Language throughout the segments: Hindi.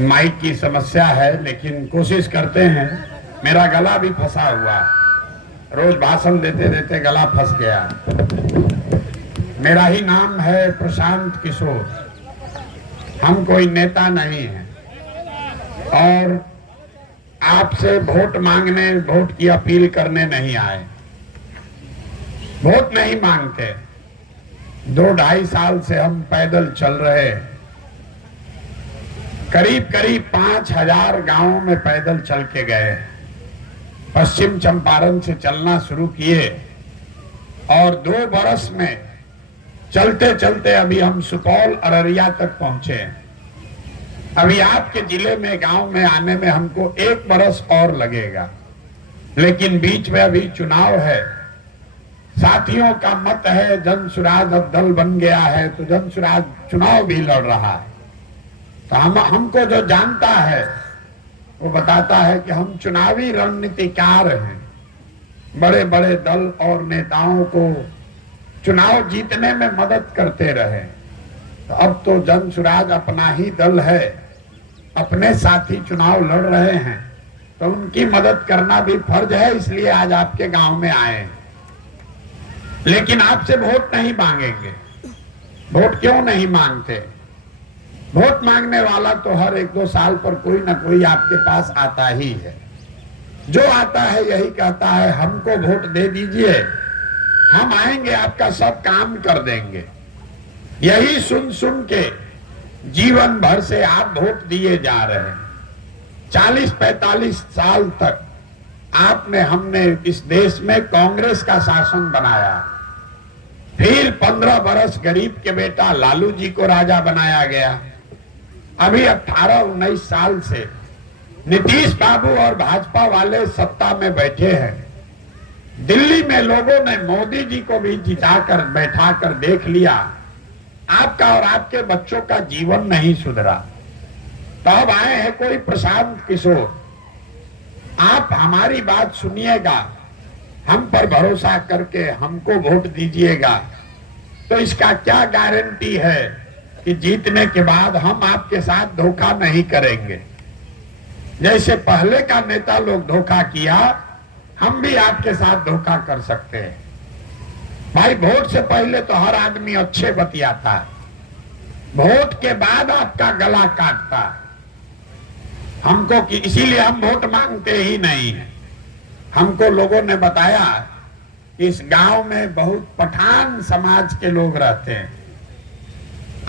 माइक की समस्या है, लेकिन कोशिश करते हैं। मेरा गला भी फंसा हुआ है, रोज भाषण देते देते गला फंस गया। मेरा ही नाम है प्रशांत किशोर। हम कोई नेता नहीं है और आपसे वोट मांगने, वोट की अपील करने नहीं आए। वोट नहीं मांगते। 2-2.5 साल से हम पैदल चल रहे हैं। करीब करीब 5000 गांवों में पैदल चल के गए। पश्चिम चंपारण से चलना शुरू किए और 2 बरस में चलते चलते अभी हम सुपौल अररिया तक पहुंचे। अभी आपके जिले में, गांव में आने में हमको 1 बरस और लगेगा, लेकिन बीच में अभी चुनाव है। साथियों का मत है जन सुराज अब दल बन गया है, तो जन सुराज चुनाव भी लड़ रहा है। तो हमको जो जानता है वो बताता है कि हम चुनावी रणनीतिकार हैं। बड़े बड़े दल और नेताओं को चुनाव जीतने में मदद करते रहे। तो अब तो जन सुराज अपना ही दल है, अपने साथी चुनाव लड़ रहे हैं, तो उनकी मदद करना भी फर्ज है। इसलिए आज आपके गांव में आए हैं, लेकिन आपसे वोट नहीं मांगेंगे। वोट क्यों नहीं मांगते? वोट मांगने वाला तो हर 1-2 साल पर कोई ना कोई आपके पास आता ही है। जो आता है यही कहता है हमको वोट दे दीजिए, हम आएंगे, आपका सब काम कर देंगे। यही सुन सुन के जीवन भर से आप वोट दिए जा रहे हैं। 40-45 साल तक आपने, हमने इस देश में कांग्रेस का शासन बनाया। फिर 15 बरस गरीब के बेटा लालू जी को राजा बनाया गया। अभी 18-19 साल से नीतीश बाबू और भाजपा वाले सत्ता में बैठे हैं। दिल्ली में लोगों ने मोदी जी को भी जिताकर बैठाकर देख लिया। आपका और आपके बच्चों का जीवन नहीं सुधरा। तो अब आए हैं कोई प्रशांत किशोर। आप हमारी बात सुनिएगा, हम पर भरोसा करके हमको वोट दीजिएगा। तो इसका क्या गारंटी है कि जीतने के बाद हम आपके साथ धोखा नहीं करेंगे? जैसे पहले का नेता लोग धोखा किया, हम भी आपके साथ धोखा कर सकते हैं। भाई, वोट से पहले तो हर आदमी अच्छे बतियाता है, वोट के बाद आपका गला काटता है। हमको कि इसीलिए हम वोट मांगते ही नहीं है। हमको लोगों ने बताया इस गांव में बहुत पठान समाज के लोग रहते हैं।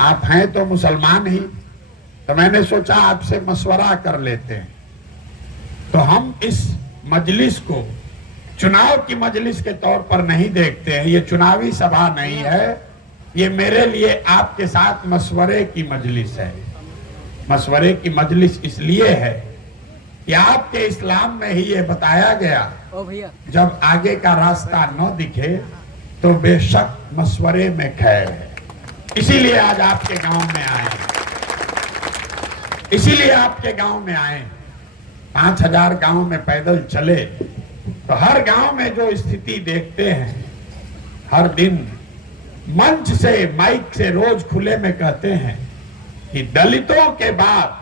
आप हैं तो मुसलमान ही, तो मैंने सोचा आपसे मशवरा कर लेते हैं। तो हम इस मजलिस को चुनाव की मजलिस के तौर पर नहीं देखते हैं। ये चुनावी सभा नहीं है, ये मेरे लिए आपके साथ मशवरे की मजलिस है। मशवरे की मजलिस इसलिए है कि आपके इस्लाम में ही ये बताया गया, जब आगे का रास्ता न दिखे तो बेशक मशवरे में खैर है। इसीलिए आज आपके गांव में आए, इसीलिए आपके गांव में आए। 5000 गांव में पैदल चले तो हर गांव में जो स्थिति देखते हैं, हर दिन मंच से, माइक से रोज खुले में कहते हैं कि दलितों के बाद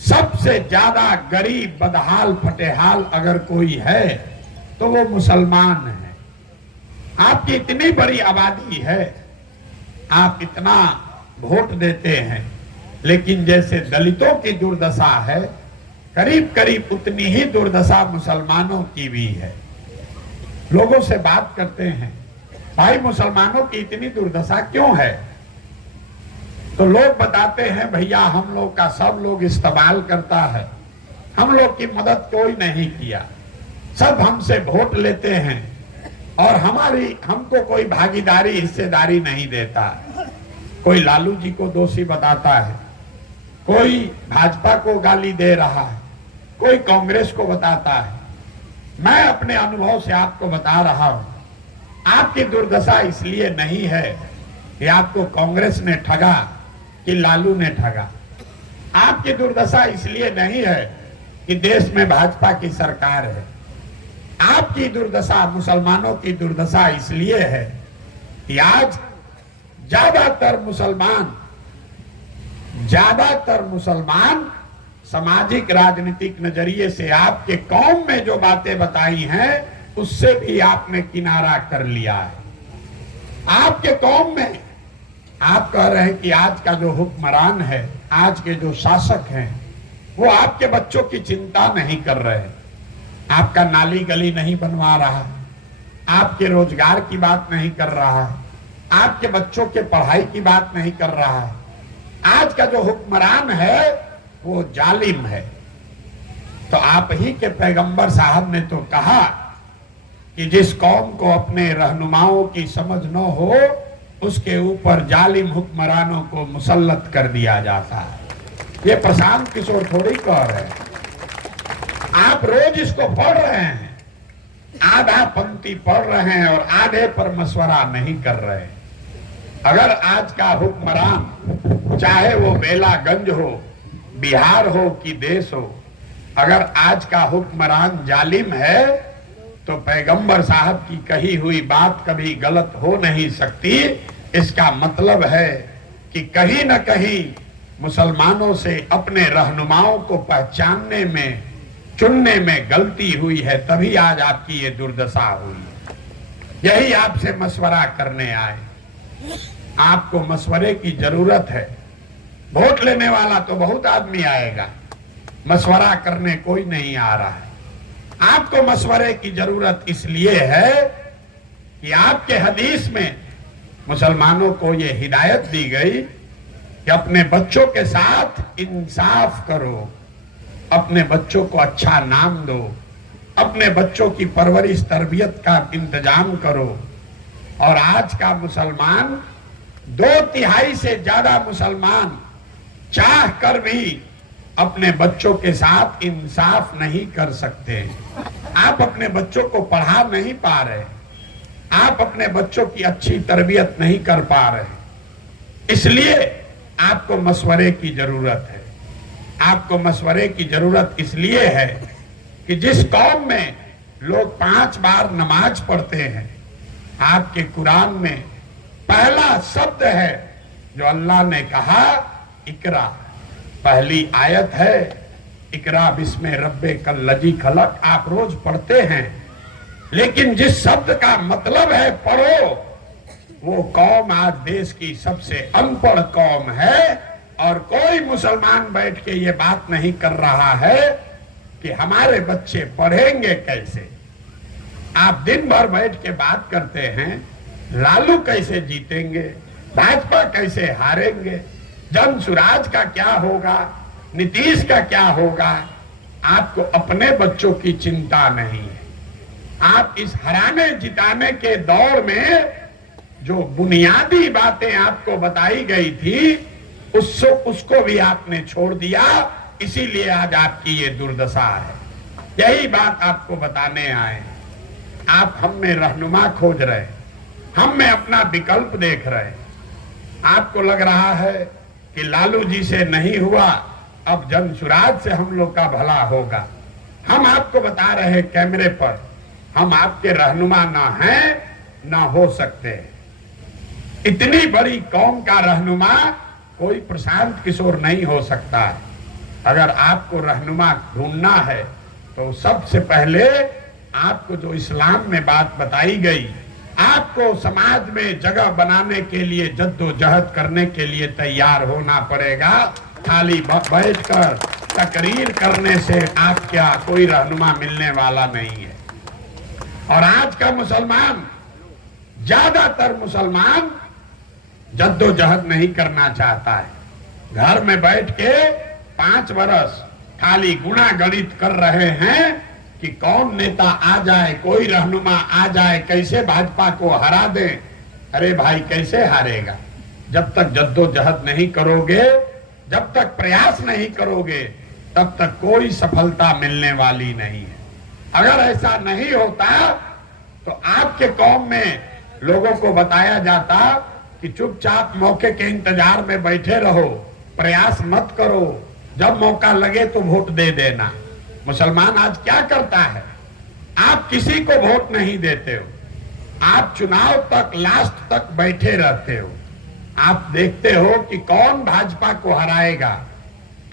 सबसे ज्यादा गरीब, बदहाल, फटेहाल अगर कोई है तो वो मुसलमान है। आपकी इतनी बड़ी आबादी है, आप इतना वोट देते हैं, लेकिन जैसे दलितों की दुर्दशा है, करीब करीब उतनी ही दुर्दशा मुसलमानों की भी है। लोगों से बात करते हैं, भाई मुसलमानों की इतनी दुर्दशा क्यों है? तो लोग बताते हैं, भैया हम लोग का सब लोग इस्तेमाल करता है, हम लोग की मदद कोई नहीं किया, सब हमसे वोट लेते हैं और हमको कोई भागीदारी, हिस्सेदारी नहीं देता। कोई लालू जी को दोषी बताता है, कोई भाजपा को गाली दे रहा है, कोई कांग्रेस को बताता है। मैं अपने अनुभव से आपको बता रहा हूं, आपकी दुर्दशा इसलिए नहीं है कि आपको कांग्रेस ने ठगा कि लालू ने ठगा। आपकी दुर्दशा इसलिए नहीं है कि देश में भाजपा की सरकार है। आपकी दुर्दशा, मुसलमानों की दुर्दशा इसलिए है कि आज ज्यादातर मुसलमान ज्यादातर मुसलमान सामाजिक राजनीतिक नजरिए से आपके कौम में जो बातें बताई हैं उससे भी आपने किनारा कर लिया है। आपके कौम में आप कह रहे हैं कि आज का जो हुक्मरान है, आज के जो शासक हैं, वो आपके बच्चों की चिंता नहीं कर रहे, आपका नाली गली नहीं बनवा रहा, आपके रोजगार की बात नहीं कर रहा है, आपके बच्चों के पढ़ाई की बात नहीं कर रहा है। आज का जो हुक्मरान है वो जालिम है। तो आप ही के पैगंबर साहब ने तो कहा कि जिस कौम को अपने रहनुमाओं की समझ न हो उसके ऊपर जालिम हुक्मरानों को मुसल्लत कर दिया जाता है। ये प्रशांत किशोर थोड़ी कह रहे हैं, आप रोज इसको पढ़ रहे हैं, आधा पंक्ति पढ़ रहे हैं और आधे पर मशवरा नहीं कर रहे। अगर आज का हुक्मरान, चाहे वो बेलागंज हो, बिहार हो कि देश हो, अगर आज का हुक्मरान जालिम है तो पैगंबर साहब की कही हुई बात कभी गलत हो नहीं सकती। इसका मतलब है कि कहीं न कहीं मुसलमानों से अपने रहनुमाओं को पहचानने में, चुनने में गलती हुई है, तभी आज आपकी ये दुर्दशा हुई। यही आपसे मशवरा करने आए। आपको मशवरे की जरूरत है। वोट लेने वाला तो बहुत आदमी आएगा, मशवरा करने कोई नहीं आ रहा है। आपको मशवरे की जरूरत इसलिए है कि आपके हदीस में मुसलमानों को ये हिदायत दी गई कि अपने बच्चों के साथ इंसाफ करो, अपने बच्चों को अच्छा नाम दो, अपने बच्चों की परवरिश तरबियत का इंतजाम करो। और आज का मुसलमान, 2/3 से ज्यादा मुसलमान चाह कर भी अपने बच्चों के साथ इंसाफ नहीं कर सकते। आप अपने बच्चों को पढ़ा नहीं पा रहे, आप अपने बच्चों की अच्छी तरबियत नहीं कर पा रहे, इसलिए आपको मशवरे की जरूरत है। आपको मशवरे की जरूरत इसलिए है कि जिस कौम में लोग 5 बार नमाज पढ़ते हैं, आपके कुरान में पहला शब्द है जो अल्लाह ने कहा, इकरा। पहली आयत है, इकरा बिस्मे रब्बे कल्लजी खलक। आप रोज पढ़ते हैं, लेकिन जिस शब्द का मतलब है पढ़ो, वो कौम आज देश की सबसे अनपढ़ कौम है। और कोई मुसलमान बैठ के ये बात नहीं कर रहा है कि हमारे बच्चे पढ़ेंगे कैसे। आप दिन भर बैठ के बात करते हैं, लालू कैसे जीतेंगे, भाजपा कैसे हारेंगे, जन सुराज का क्या होगा, नीतीश का क्या होगा। आपको अपने बच्चों की चिंता नहीं है। आप इस हराने जिताने के दौर में जो बुनियादी बातें आपको बताई गई थी उसको भी आपने छोड़ दिया, इसीलिए आज आपकी ये दुर्दशा है। यही बात आपको बताने आए। आप हम में रहनुमा खोज रहे, हम में अपना विकल्प देख रहे। आपको लग रहा है कि लालू जी से नहीं हुआ, अब जन सुराज से हम लोग का भला होगा। हम आपको बता रहे हैं कैमरे पर, हम आपके रहनुमा ना हैं ना हो सकते। इतनी बड़ी कौम का रहनुमा कोई प्रशांत किशोर नहीं हो सकता। अगर आपको रहनुमा ढूंढना है तो सबसे पहले आपको जो इस्लाम में बात बताई गई, आपको समाज में जगह बनाने के लिए जद्दोजहद करने के लिए तैयार होना पड़ेगा। खाली बैठकर तकरीर करने से आप क्या कोई रहनुमा मिलने वाला नहीं है। और आज का मुसलमान, ज्यादातर मुसलमान जद्दोजहद नहीं करना चाहता है। घर में बैठ के 5 बरस खाली गुणा गणित कर रहे हैं कि कौन नेता आ जाए, कोई रहनुमा आ जाए, कैसे भाजपा को हरा दे। अरे भाई, कैसे हारेगा? जब तक जद्दोजहद नहीं करोगे, जब तक प्रयास नहीं करोगे, तब तक कोई सफलता मिलने वाली नहीं है। अगर ऐसा नहीं होता तो आपके कौम में लोगों को बताया जाता कि चुपचाप मौके के इंतजार में बैठे रहो, प्रयास मत करो, जब मौका लगे तो वोट दे देना। मुसलमान आज क्या करता है? आप किसी को वोट नहीं देते हो, आप चुनाव तक, लास्ट तक बैठे रहते हो। आप देखते हो कि कौन भाजपा को हराएगा।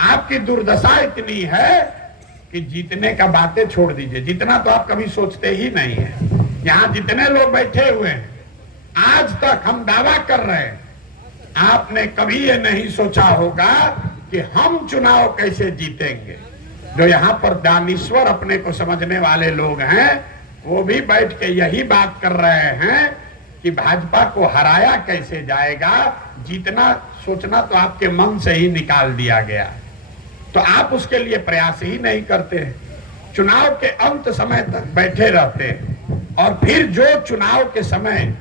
आपकी दुर्दशा इतनी है कि जीतने का बातें छोड़ दीजिए, जितना तो आप कभी सोचते ही नहीं है। यहां जितने लोग बैठे हुए हैं, आज तक हम दावा कर रहे हैं, आपने कभी ये नहीं सोचा होगा कि हम चुनाव कैसे जीतेंगे। जो यहाँ पर दानीश्वर अपने को समझने वाले लोग हैं, वो भी बैठ के यही बात कर रहे हैं कि भाजपा को हराया कैसे जाएगा। जीतना सोचना तो आपके मन से ही निकाल दिया गया, तो आप उसके लिए प्रयास ही नहीं करते हैं। चुनाव के अंत समय तक बैठे रहते हैं और फिर जो चुनाव के समय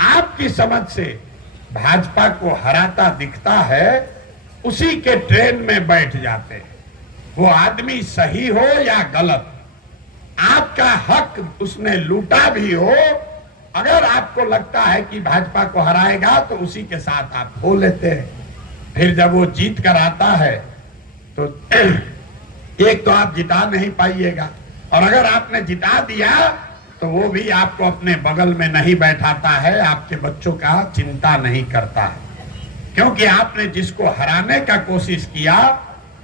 आपकी समझ से भाजपा को हराता दिखता है, उसी के ट्रेन में बैठ जाते हैं। वो आदमी सही हो या गलत, आपका हक उसने लूटा भी हो, अगर आपको लगता है कि भाजपा को हराएगा तो उसी के साथ आप हो लेते हैं। फिर जब वो जीत कर आता है तो एक तो आप जिता नहीं पाइएगा, और अगर आपने जिता दिया तो वो भी आपको अपने बगल में नहीं बैठाता है, आपके बच्चों का चिंता नहीं करता है, क्योंकि आपने जिसको हराने का कोशिश किया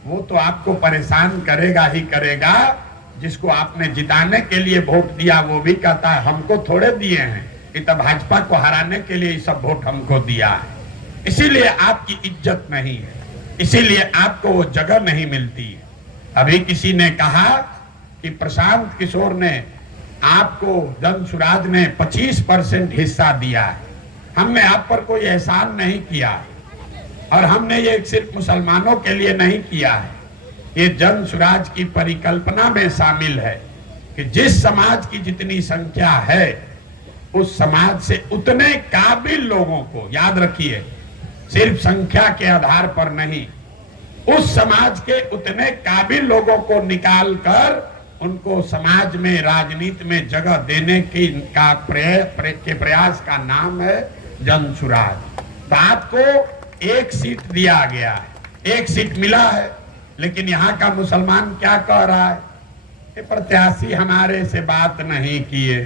वो तो आपको परेशान करेगा ही करेगा। जिसको आपने जिताने के लिए वोट दिया वो भी कहता है हमको थोड़े दिए हैं, ये तो भाजपा को हराने के लिए सब वोट हमको दिया है। इसीलिए आपकी इज्जत नहीं है, इसीलिए आपको वो जगह नहीं मिलती है। अभी किसी ने कहा कि प्रशांत किशोर ने आपको, जनसुराज ने 25% हिस्सा दिया है। हमने आप पर कोई एहसान नहीं किया, और हमने ये सिर्फ मुसलमानों के लिए नहीं किया है, ये जनसुराज की परिकल्पना में शामिल है कि जिस समाज की जितनी संख्या है उस समाज से उतने काबिल लोगों को, याद रखिए सिर्फ संख्या के आधार पर नहीं, उस समाज के उतने काबिल लोगों को निकालकर उनको समाज में, राजनीति में जगह देने की प्रयास का नाम है जनसुराज। तो आपको एक सीट दिया गया है, एक सीट मिला है, लेकिन यहाँ का मुसलमान क्या कह रहा है? ये प्रत्याशी हमारे से बात नहीं किए,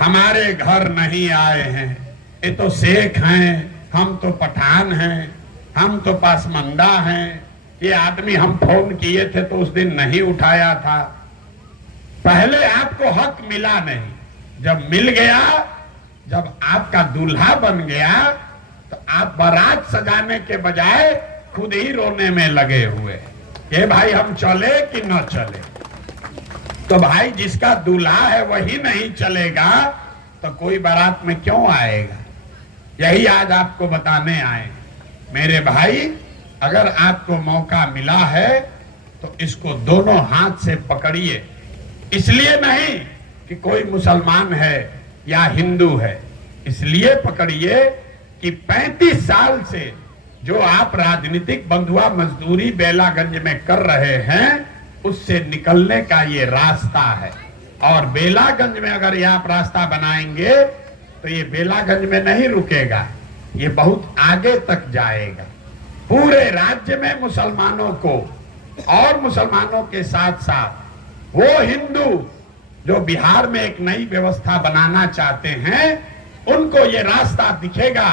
हमारे घर नहीं आए हैं, ये तो शेख हैं, हम तो पठान हैं, हम तो पासमंदा हैं, ये आदमी हम फोन किए थे तो उस दिन नहीं उठाया था। पहले आपको हक मिला नहीं, जब मिल गया, जब आपका दूल्हा बन गया तो आप बारात सजाने के बजाय खुद ही रोने में लगे हुए, ये भाई हम चले कि न चले। तो भाई जिसका दूल्हा है वही नहीं चलेगा तो कोई बारात में क्यों आएगा? यही आज आपको बताने आए। मेरे भाई, अगर आपको मौका मिला है तो इसको दोनों हाथ से पकड़िए। इसलिए नहीं कि कोई मुसलमान है या हिंदू है, इसलिए पकड़िए कि 35 साल से जो आप राजनीतिक बंधुआ मजदूरी बेलागंज में कर रहे हैं, उससे निकलने का ये रास्ता है। और बेलागंज में अगर ये आप रास्ता बनाएंगे तो ये बेलागंज में नहीं रुकेगा, ये बहुत आगे तक जाएगा। पूरे राज्य में मुसलमानों को, और मुसलमानों के साथ साथ वो हिंदू जो बिहार में एक नई व्यवस्था बनाना चाहते हैं, उनको ये रास्ता दिखेगा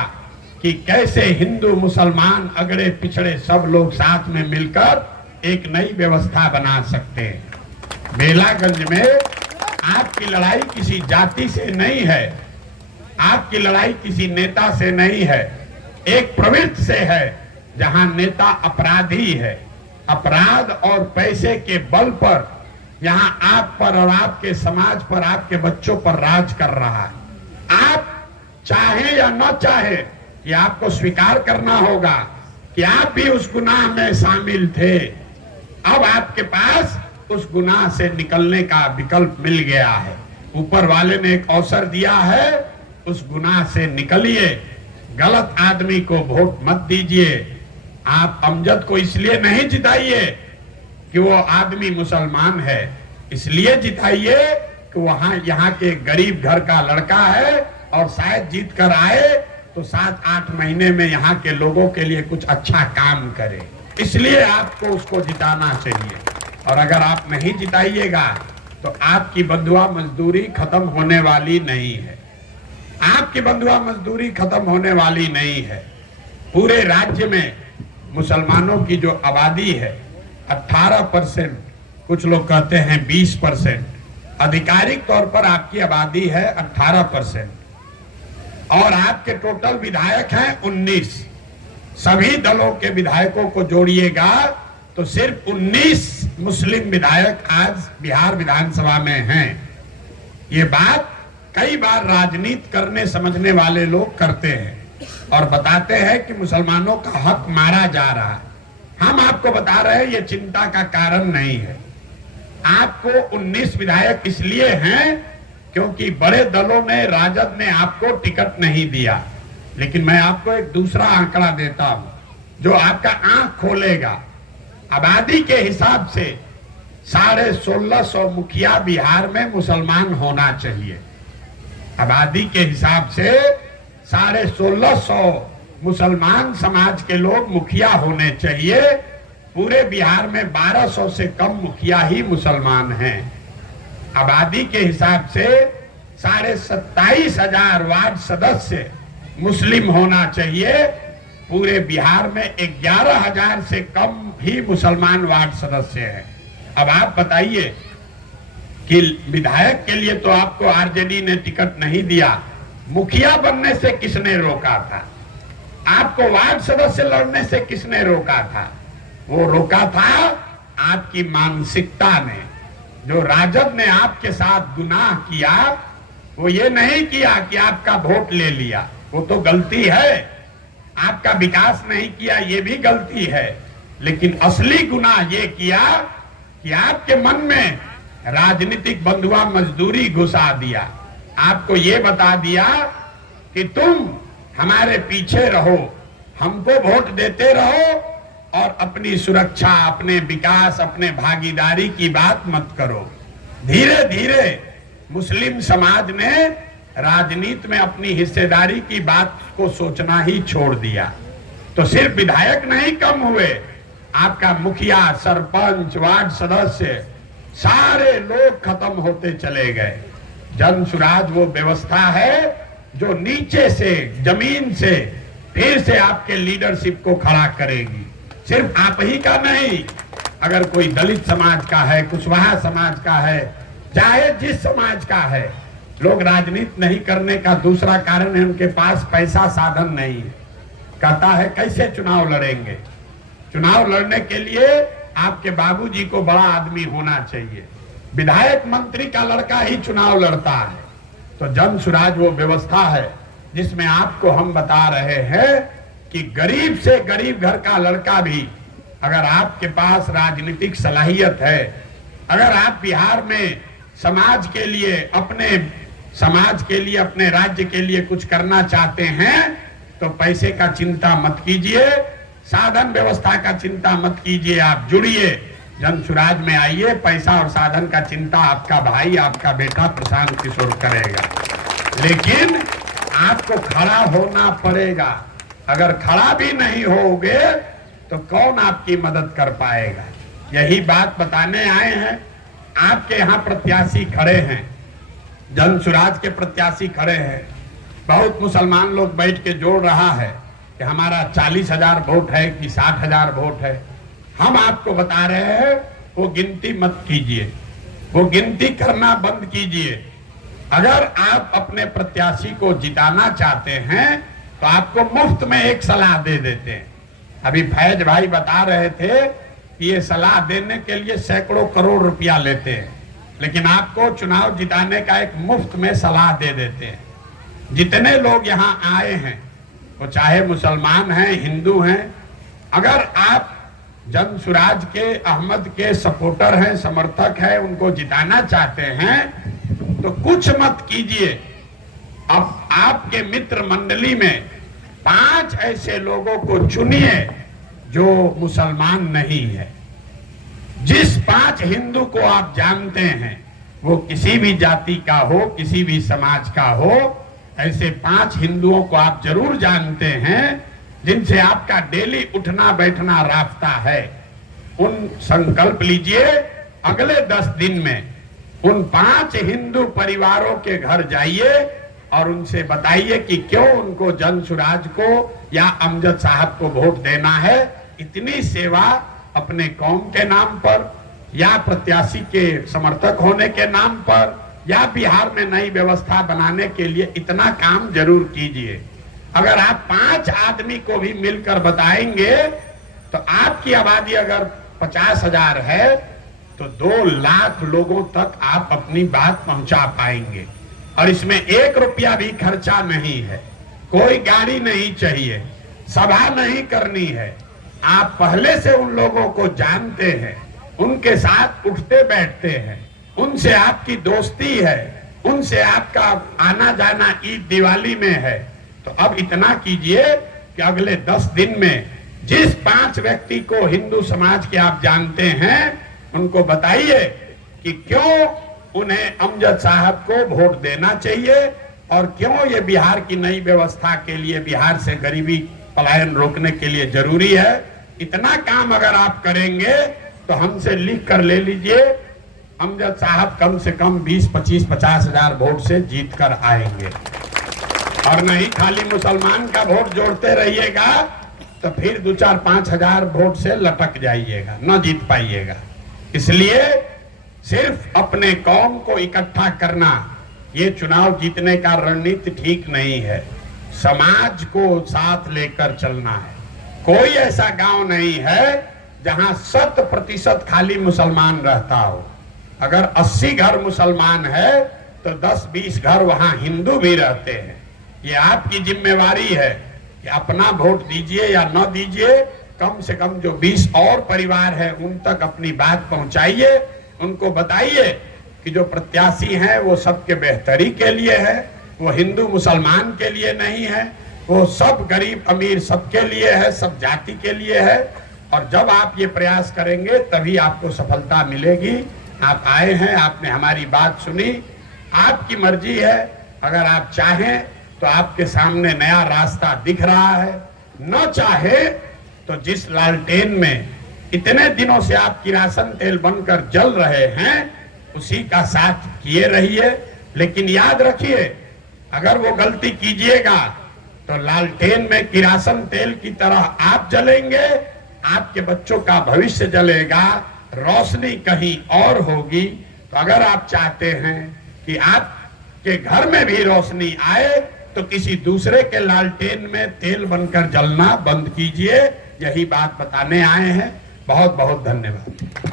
कि कैसे हिंदू, मुसलमान, अगड़े पिछड़े सब लोग साथ में मिलकर एक नई व्यवस्था बना सकते हैं। बेलागंज में आपकी लड़ाई किसी जाति से नहीं है, आपकी लड़ाई किसी नेता से नहीं है, एक प्रवृत्ति से है जहां नेता अपराधी है। अपराध और पैसे के बल पर यहां आप पर और आपके समाज पर, आपके बच्चों पर राज कर रहा है। आप चाहे या न चाहे, ये आपको स्वीकार करना होगा कि आप भी उस गुनाह में शामिल थे। अब आपके पास उस गुनाह से निकलने का विकल्प मिल गया है, ऊपर वाले ने एक अवसर दिया है, उस गुनाह से निकलिए। गलत आदमी को वोट मत दीजिए। आप अमजद को इसलिए नहीं जिताइए कि वो आदमी मुसलमान है, इसलिए जिताइए कि वहां यहाँ के गरीब घर का लड़का है और शायद जीत कर आए तो 7-8 महीने में यहाँ के लोगों के लिए कुछ अच्छा काम करे, इसलिए आपको उसको जिताना चाहिए। और अगर आप नहीं जिताइएगा तो आपकी बंधुआ मजदूरी खत्म होने वाली नहीं है, आपकी बंधुआ मजदूरी खत्म होने वाली नहीं है। पूरे राज्य में मुसलमानों की जो आबादी है 18%, कुछ लोग कहते हैं 20%, आधिकारिक तौर पर आपकी आबादी है 18%, और आपके टोटल विधायक हैं 19। सभी दलों के विधायकों को जोड़िएगा तो सिर्फ 19 मुस्लिम विधायक आज बिहार विधानसभा में हैं। ये बात कई बार राजनीति करने समझने वाले लोग करते हैं और बताते हैं कि मुसलमानों का हक मारा जा रहा है। हम आपको बता रहे हैं ये चिंता का कारण नहीं है। आपको 19 विधायक इसलिए हैं क्योंकि बड़े दलों में राजद ने आपको टिकट नहीं दिया। लेकिन मैं आपको एक दूसरा आंकड़ा देता हूं जो आपका आंख खोलेगा। आबादी के हिसाब से 1650 मुखिया बिहार में मुसलमान होना चाहिए। आबादी के हिसाब से 1650 मुसलमान समाज के लोग मुखिया होने चाहिए। पूरे बिहार में 1200 से कम मुखिया ही मुसलमान हैं। आबादी के हिसाब से 27,500 वार्ड सदस्य मुस्लिम होना चाहिए। पूरे बिहार में 11,000 से कम ही मुसलमान वार्ड सदस्य हैं। अब आप बताइए कि विधायक के लिए तो आपको आरजेडी ने टिकट नहीं दिया, मुखिया बनने से किसने रोका था? आपको वार्ड सदस्य लड़ने से किसने रोका था? वो रोका था आपकी मानसिकता ने। जो राजद ने आपके साथ गुनाह किया वो ये नहीं किया कि आपका वोट ले लिया, वो तो गलती है। आपका विकास नहीं किया ये भी गलती है। लेकिन असली गुनाह ये किया कि आपके मन में राजनीतिक बंधुआ मजदूरी घुसा दिया। आपको ये बता दिया कि तुम हमारे पीछे रहो, हमको वोट देते रहो और अपनी सुरक्षा, अपने विकास, अपने भागीदारी की बात मत करो। धीरे धीरे मुस्लिम समाज ने राजनीति में अपनी हिस्सेदारी की बात को सोचना ही छोड़ दिया। तो सिर्फ विधायक नहीं कम हुए, आपका मुखिया, सरपंच, वार्ड सदस्य सारे लोग खत्म होते चले गए। जन सुराज वो व्यवस्था है जो नीचे से, जमीन से फिर से आपके लीडरशिप को खड़ा करेगी। सिर्फ आप ही का नहीं, अगर कोई दलित समाज का है, कुशवाहा समाज का है, चाहे जिस समाज का है, लोग राजनीति नहीं करने का दूसरा कारण है उनके पास पैसा साधन नहीं है। कहता है कैसे चुनाव लड़ेंगे? चुनाव लड़ने के लिए आपके बाबूजी को बड़ा आदमी होना चाहिए। विधायक मंत्री का लड़का ही चुनाव लड़ता है। तो जन सुराज वो व्यवस्था है जिसमें आपको हम बता रहे हैं कि गरीब से गरीब घर का लड़का भी, अगर आपके पास राजनीतिक सलाहियत है, अगर आप बिहार में समाज के लिए, अपने समाज के लिए, अपने राज्य के लिए कुछ करना चाहते हैं तो पैसे का चिंता मत कीजिए, साधन व्यवस्था का चिंता मत कीजिए। आप जुड़िए, जन सुराज में आइए। पैसा और साधन का चिंता आपका भाई, आपका बेटा प्रशांत किशोर करेगा। लेकिन आपको खड़ा होना पड़ेगा। अगर खड़ा भी नहीं होगे तो कौन आपकी मदद कर पाएगा? यही बात बताने आए हैं। आपके यहाँ प्रत्याशी खड़े हैं, जन सुराज के प्रत्याशी खड़े हैं। बहुत मुसलमान लोग बैठ के जोड़ रहा है कि हमारा 40,000 वोट है कि 60,000 वोट है। हम आपको बता रहे हैं वो गिनती मत कीजिए, वो गिनती करना बंद कीजिए। अगर आप अपने प्रत्याशी को जिताना चाहते हैं तो आपको मुफ्त में एक सलाह दे देते हैं। अभी फैज भाई बता रहे थे कि ये सलाह देने के लिए सैकड़ों करोड़ रुपया लेते हैं, लेकिन आपको चुनाव जिताने का एक मुफ्त में सलाह दे देते हैं। जितने लोग यहाँ आए हैं वो चाहे मुसलमान हैं, हिंदू हैं, अगर आप जन सुराज के, अहमद के सपोर्टर हैं, समर्थक हैं, उनको जिताना चाहते हैं तो कुछ मत कीजिए। अब आपके मित्र मंडली में 5 ऐसे लोगों को चुनिए जो मुसलमान नहीं है। जिस 5 हिंदू को आप जानते हैं, वो किसी भी जाति का हो, किसी भी समाज का हो, ऐसे 5 हिंदुओं को आप जरूर जानते हैं जिनसे आपका डेली उठना बैठना रास्ता है। उन संकल्प लीजिए, अगले 10 दिन में उन 5 हिंदू परिवारों के घर जाइए और उनसे बताइए कि क्यों उनको जन सुराज को या अमजद साहब को वोट देना है। इतनी सेवा अपने कौम के नाम पर या प्रत्याशी के समर्थक होने के नाम पर या बिहार में नई व्यवस्था बनाने के लिए इतना काम जरूर कीजिए। अगर आप 5 आदमी को भी मिलकर बताएंगे तो आपकी आबादी अगर 50,000 है तो 2 लाख लोगों तक आप अपनी बात पहुंचा पाएंगे। और इसमें 1 रुपया भी खर्चा नहीं है, कोई गाड़ी नहीं चाहिए, सभा नहीं करनी है। आप पहले से उन लोगों को जानते हैं, उनके साथ उठते बैठते हैं, उनसे आपकी दोस्ती है, उनसे आपका आना जाना ईद दिवाली में है। तो अब इतना कीजिए कि अगले 10 दिन में जिस 5 व्यक्ति को हिंदू समाज के आप जानते हैं उनको बताइए कि क्यों उन्हें अमजद साहब को वोट देना चाहिए और क्यों ये बिहार की नई व्यवस्था के लिए, बिहार से गरीबी पलायन रोकने के लिए जरूरी है। इतना काम अगर आप करेंगे तो हमसे लिख कर ले लीजिए, अमजद साहब कम से कम 20, 25, 50,000 वोट से जीत कर आएंगे। और नहीं खाली मुसलमान का वोट जोड़ते रहिएगा तो फिर 2, 4, 5,000 वोट से लटक जाइएगा, न जीत पाइएगा। इसलिए सिर्फ अपने कौम को इकट्ठा करना ये चुनाव जीतने का रणनीति ठीक नहीं है। समाज को साथ लेकर चलना है। कोई ऐसा गांव नहीं है जहां 100% खाली मुसलमान रहता हो। अगर 80 घर मुसलमान है तो 10-20 घर वहां हिंदू भी रहते हैं। ये आपकी जिम्मेवारी है कि अपना वोट दीजिए या न दीजिए, कम से कम जो 20 और परिवार है उन तक अपनी बात पहुंचाइए। उनको बताइए कि जो प्रत्याशी हैं वो सबके बेहतरी के लिए है, वो हिंदू मुसलमान के लिए नहीं है, वो सब गरीब अमीर सबके लिए है, सब जाति के लिए है। और जब आप ये प्रयास करेंगे तभी आपको सफलता मिलेगी। आप आए हैं, आपने हमारी बात सुनी, आपकी मर्जी है। अगर आप चाहें तो आपके सामने नया रास्ता दिख रहा है, न चाहे तो जिस लालटेन में इतने दिनों से आप किरासन तेल बनकर जल रहे हैं उसी का साथ किए रहिए। लेकिन याद रखिए, अगर वो गलती कीजिएगा तो लालटेन में किरासन तेल की तरह आप जलेंगे, आपके बच्चों का भविष्य जलेगा, रोशनी कहीं और होगी। तो अगर आप चाहते हैं कि आपके घर में भी रोशनी आए तो किसी दूसरे के लालटेन में तेल बनकर जलना बंद कीजिए। यही बात बताने आए हैं। बहुत बहुत धन्यवाद।